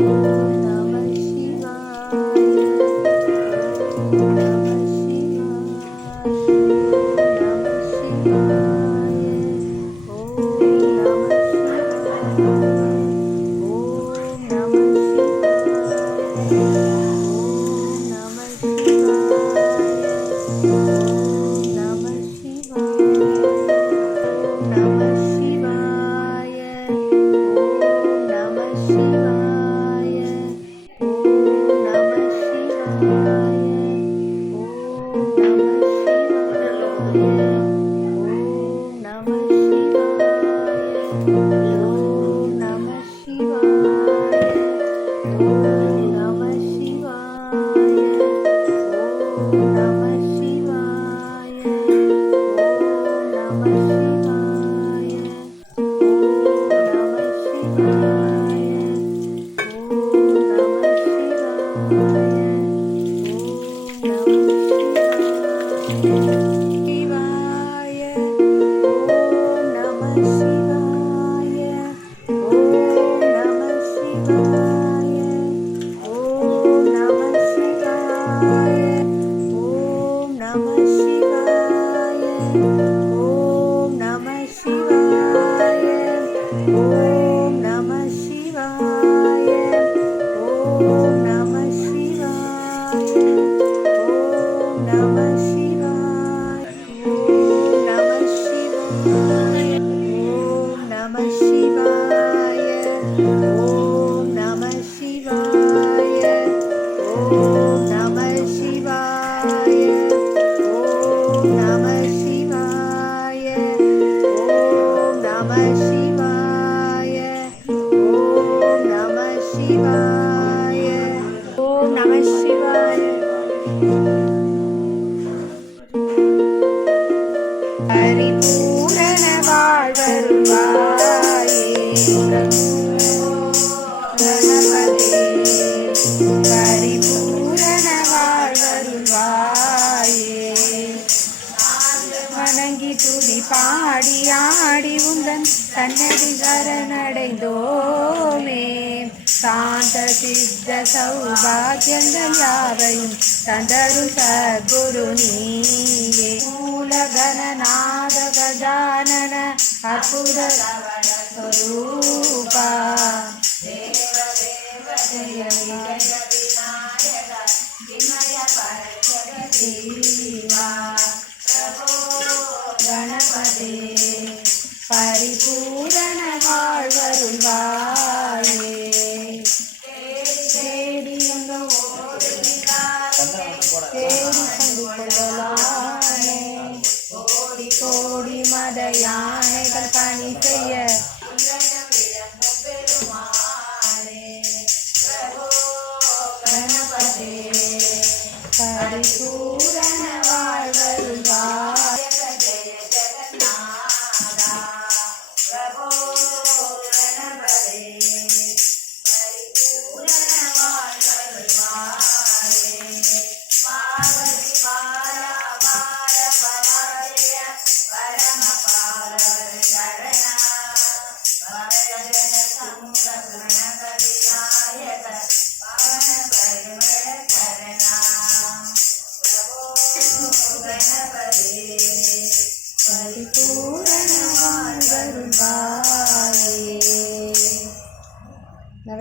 아! பாக்கியங்கள் யாவையும் தந்தரும் சத்குரு நீயே. மூலகணநாத கஜானன அற்புத ஸ்வரூபா. கணபதே. பரிபூரண வாழ்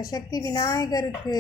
சக்தி விநாயகருக்கு.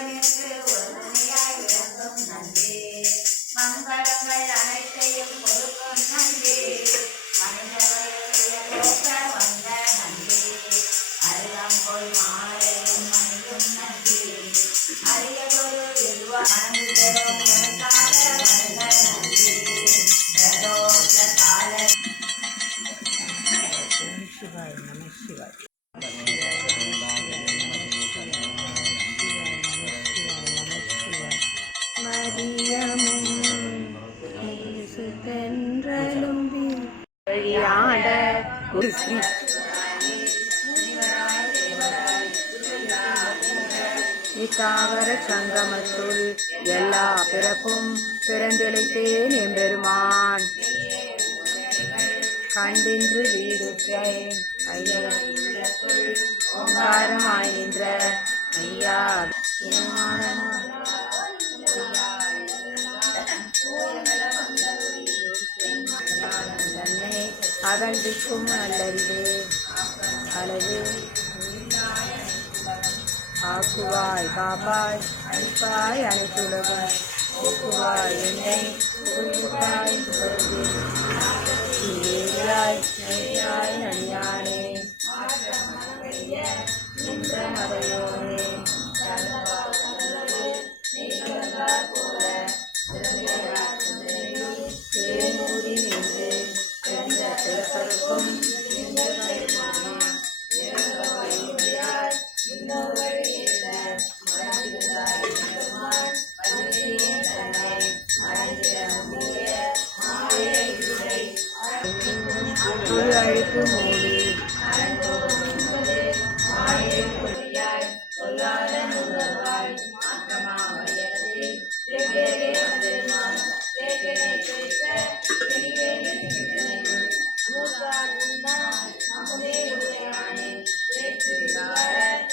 Gracias. இத்தாவர சங்கமத்துள் எல்லா பிறப்பும் பிறந்திழைத்தேன் எம்பெருமான். கண்டின்று வீடுற்றேன் ஐயா ஓங்காரமாயின்ற ஐயா. தன்னை அகழ்விக்கும் அல்லறிவே அளவு ஆக்குவாய் காப்பாய் அழிப்பாய் அனைத்து உலகம் போக்குவாய் என்னை புகழ்வாய் புகழ்வாய்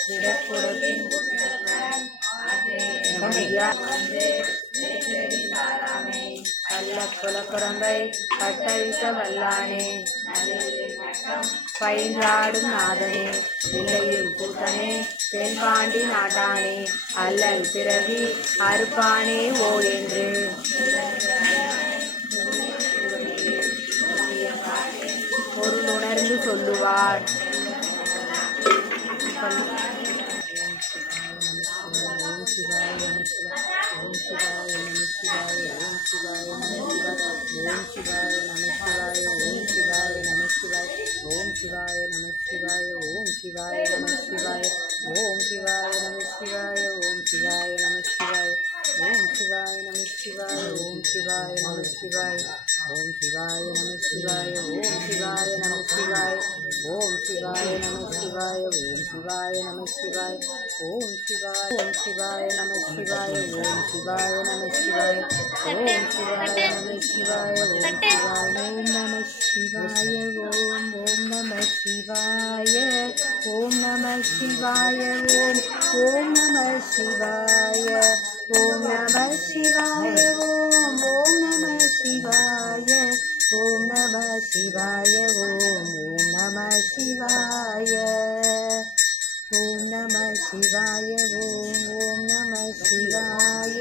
விடப்புறத்தின் நல்ல புலப்புறம்பை பட்டழிக்க வல்லானே பயின்றாடும் நாதனே பிள்ளையில் கூட்டனே பெண்பாண்டி நாட்டானே அல்லல் பிறவி அறுப்பானே ஓ என்று பொருளுணர்ந்து சொல்லுவார். शिवाय ओम शिवाय नमः शिवाय ओम शिवाय नमः शिवाय ओम शिवाय नमः शिवाय ओम शिवाय नमः शिवाय ओम शिवाय नमः शिवाय ஓம் சிவாய நம சிவாய ஓம் சிவாய நம சிவாய ஓம் சிவாய நம சிவாய ஓம் சிவாய நம சிவாய ஓம் சிவாய ஓம் சிவாய நம சிவாய ஓம் சிவாய நம சிவாய ஓம் சிவாய நம சிவாய ஓம் சிவாய ஓம் நம சிவாய ஓம் ஓம் நம சிவாய ஓம் நம சிவாய ஓம் நம சிவாய ஓம் நம சிவாய ஓம் ஓம் நம சிவாய ஓம் நம சிவாய ஓம் ஓம் நம சிவாய. ஓம் நம சிவாய ஓம் ஓம் நம சிவாய.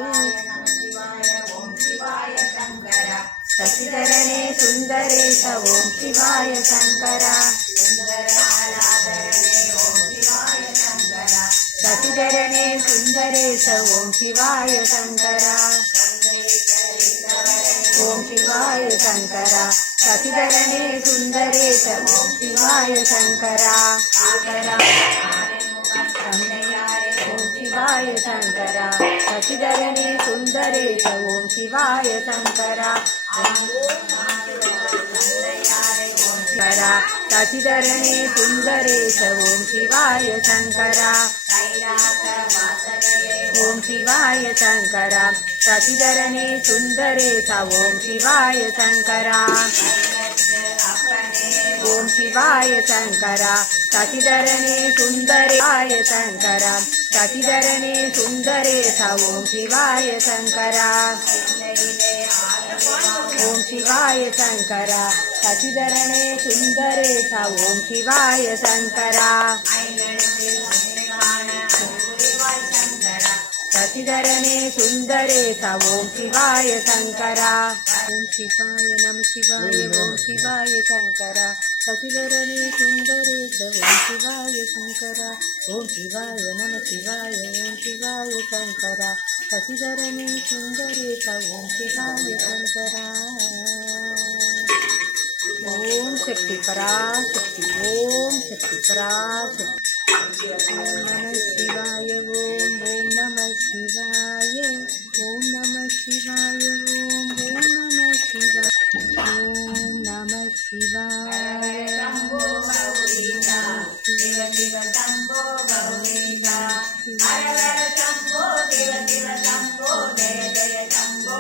ஓம் சிவாய சங்கரா சசிதரனே சுந்தரேச ஓம் சிவாய சங்கரா. சசிதரனே சுந்தரேச ஓம் சிவாய சங்கரா. शिवाय शङ्करा शशिधरणे सुन्दरेश ॐ शिवाय शङ्करा ॐ शिवाय शङ्करा शशिधरणे सुन्दरेश ॐ शिवाय शङ्करा शशिधरणे सुन्दरेश ॐ शिवाय शङ्करा ஓம் சிவாய சங்கரா. சசிதரனே சுந்தரேச ஓம் சிவாய சங்கரா. ஓம் சிவாய சங்கரா. சசிதரனே சுந்தரேய சங்கரா. சசிதரனே சுந்தரேச ஓம் சிவாய சங்கரா. ஓம் சிவாய சங்கரா. சசிதரனே சுந்தரேச ஓம் சிவாய சங்கரா. శశిధరనే సుందరే ఓం శివాయ శంకర. ఓం శివాయ నమ శివాయ ఓం శివాయ శంకర. శశిధరనే సుందరే ఓం శివాయ శంకర. ఓం శివాయ నమ శివాయ ఓం శివాయ శంకర. శశిధరనే సుందరే ఓం శివాయ శంకర. ఓం శక్తి పరా శక్తి ఓం శక్తి పరా శక్తి నమ శివాయ ఓం शिवाय ॐ नमः शिवाय ॐ ॐ नमः शिवाय ॐ नमः शिवाय शिव शिव शम्भो गौरीता हर हर शम्भो शिव शिव शम्भो जय जय शम्भो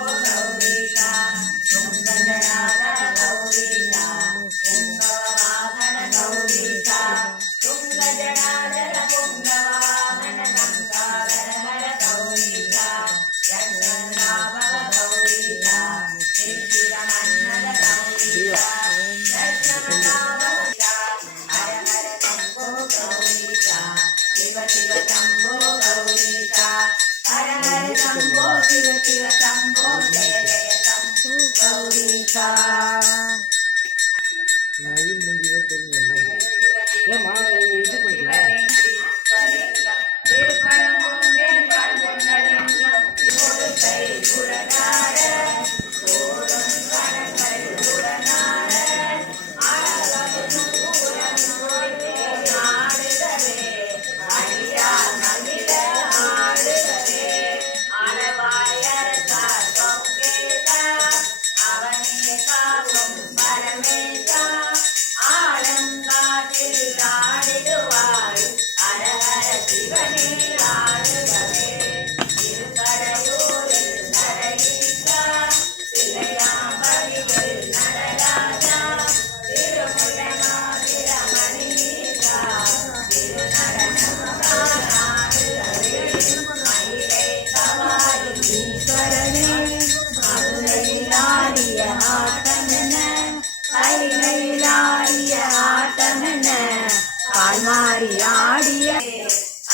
கால்மாறி ஆடிய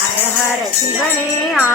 அரஹர சிவனே ஆ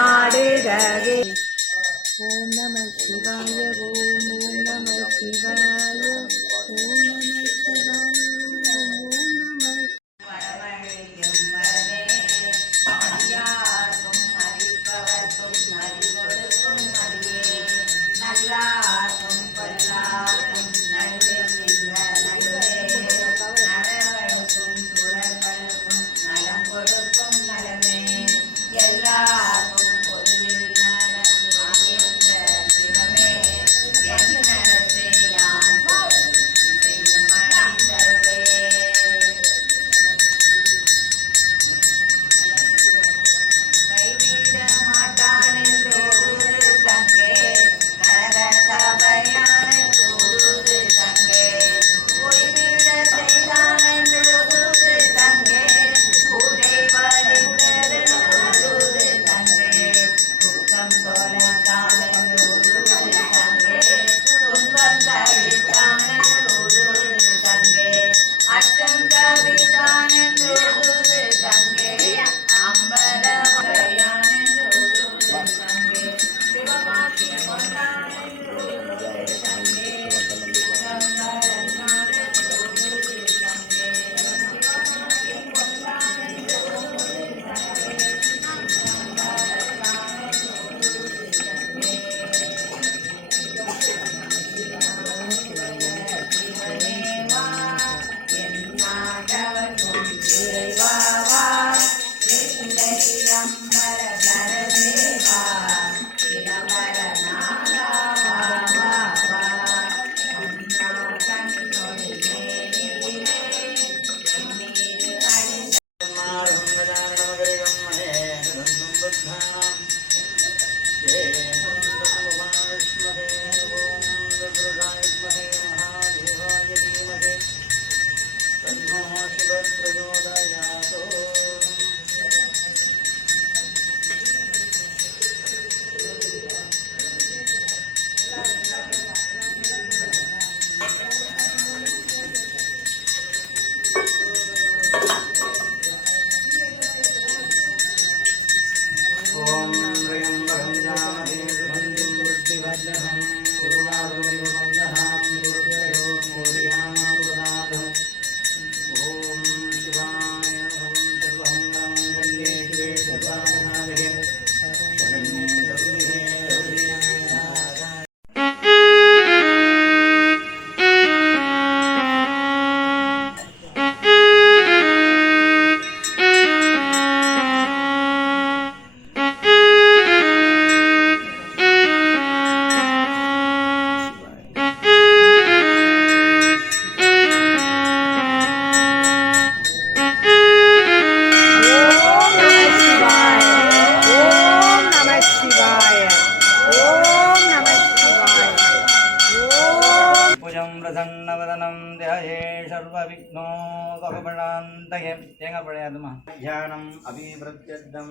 క్షేత్రం అభివృద్ధ్యర్థం.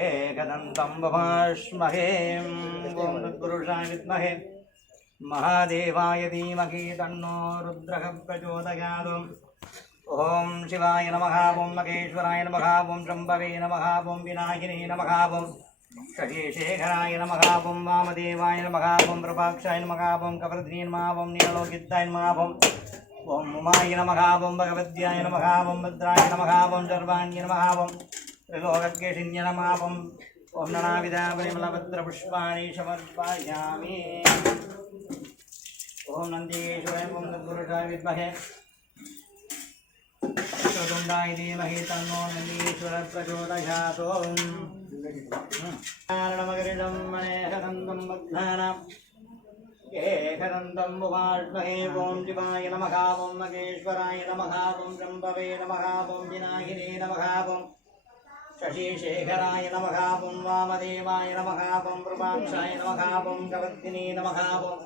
ఏకదంతం భవాష్మహే ఓం పురుషాయ విద్మహే మహాదేవాయ ధీమహి తన్నో రుద్రః ప్రచోదయాదు ఓం శివాయ నమ ఓం మహేశ్వరాయ నమ ఓం శంభవే నమ ఓం వినాయకినే నమ ఓం శశిశేఖరాయ నమ ఓం వామదేవాయ నమ ఓం ప్రభాక్షాయ నమ ఓం కవరధ్రీ ఓం ఉమాయ నమ ఓం భగవద్యాయ నమ ఓం భద్రాయ నమ ఓం సర్వాణ్య నమ ఓం త్రిలోకకేషిణ్య నమ ఓం ఓం ననావిధామలభద్రపుష్పాణి సమర్పయామి. ఓం నందీశ్వరాయ ఓం గద్గురుషాయ విద్మహే. ప్రచుండాయ ధీమహి తన్నో నందీశ్వర ప్రచోదయాతో నమగరిడం మనేహ సంతం బధ్నానాం ఏహనందం మువాష్మహే ఓం శివాయ నమః ఓం నగేశ్వరాయ నమః ఓం శంభవే నమః ఓం వినాయనే నమః ఓం శశిశేఖరాయ నమః ఓం వామదేవాయ నమః ఓం రూపాక్షాయ నమః ఓం కవర్తినే నమః ఓం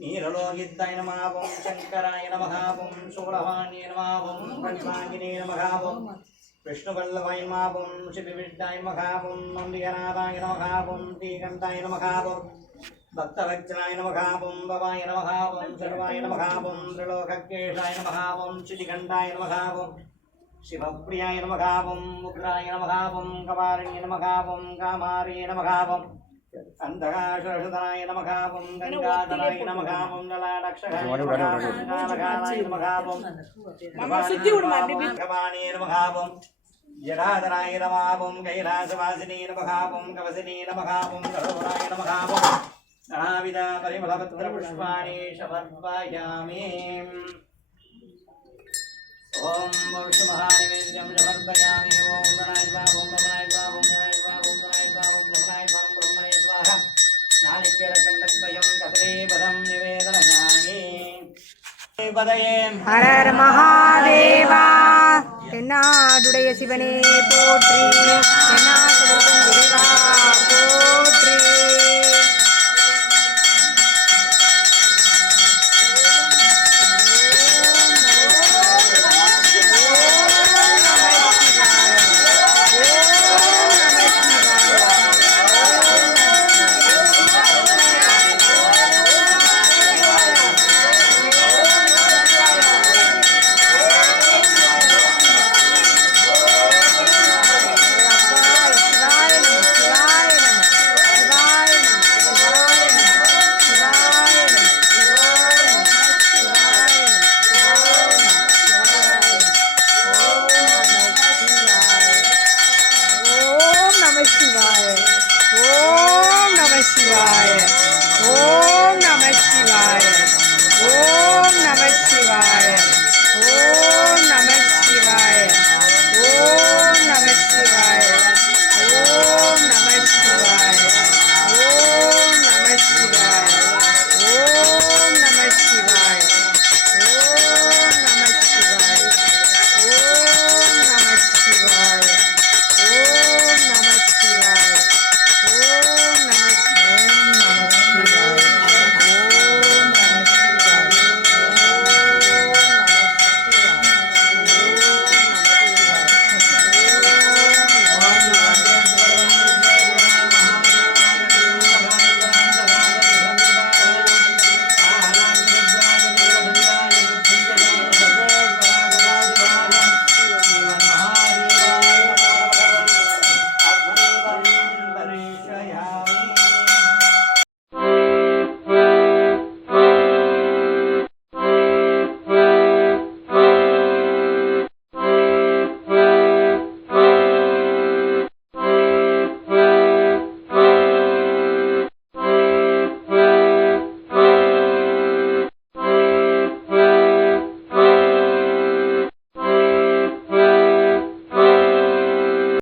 నీరలోకిద్దాయ నమః ఓం శంకరాయ నమః ఓం శూలవాణ్యే నమః ఓం పంచాగినే నమః ఓం విష్ణువల్లభాయ నమః ఓం శివవిష్టాయ నమః ఓం శ్రీకంఠాయ నమః భక్తవజ్రాయ నమ ఓం భవాయ నమ ఓం సర్వాయ నమ ఓం త్రిలోకేశాయ నమ ఓం శుచిఖండాయ నమ ఓం శివప్రియాయ నమ ఓం ఉగ్రాయ నమ ఓం కవారిణ్య నమ ఓం కామార్య నమ ఓం అంధకాశుధనాయ నమ గంగాధరాయ నమ ఓం జలాక్షాయ నమ ఓం భవానే నమ కైలాసవాసినే నమ కవసినే నమ ఓం సరోవరాయ ॐ सरोवराय नमः ॐ नाविद परिमलपत्रपुष्पाणि समर्पयामि ॐ वर्षमहानिवेद्यं समर्पयामि ॐ गणाय स्वाहा ॐ गमनाय स्वाहा ॐ गणाय स्वाहा ॐ गणाय स्वाहा ॐ जमनाय स्वाहा ॐ ब्रह्मणे स्वाहा नालिकेरखण्डद्वयं कदलीपदं निवेदयामि पदये ஹர ஹர மகாதேவா தென்னாடுடைய சிவனே போற்றி தென்னாட்டு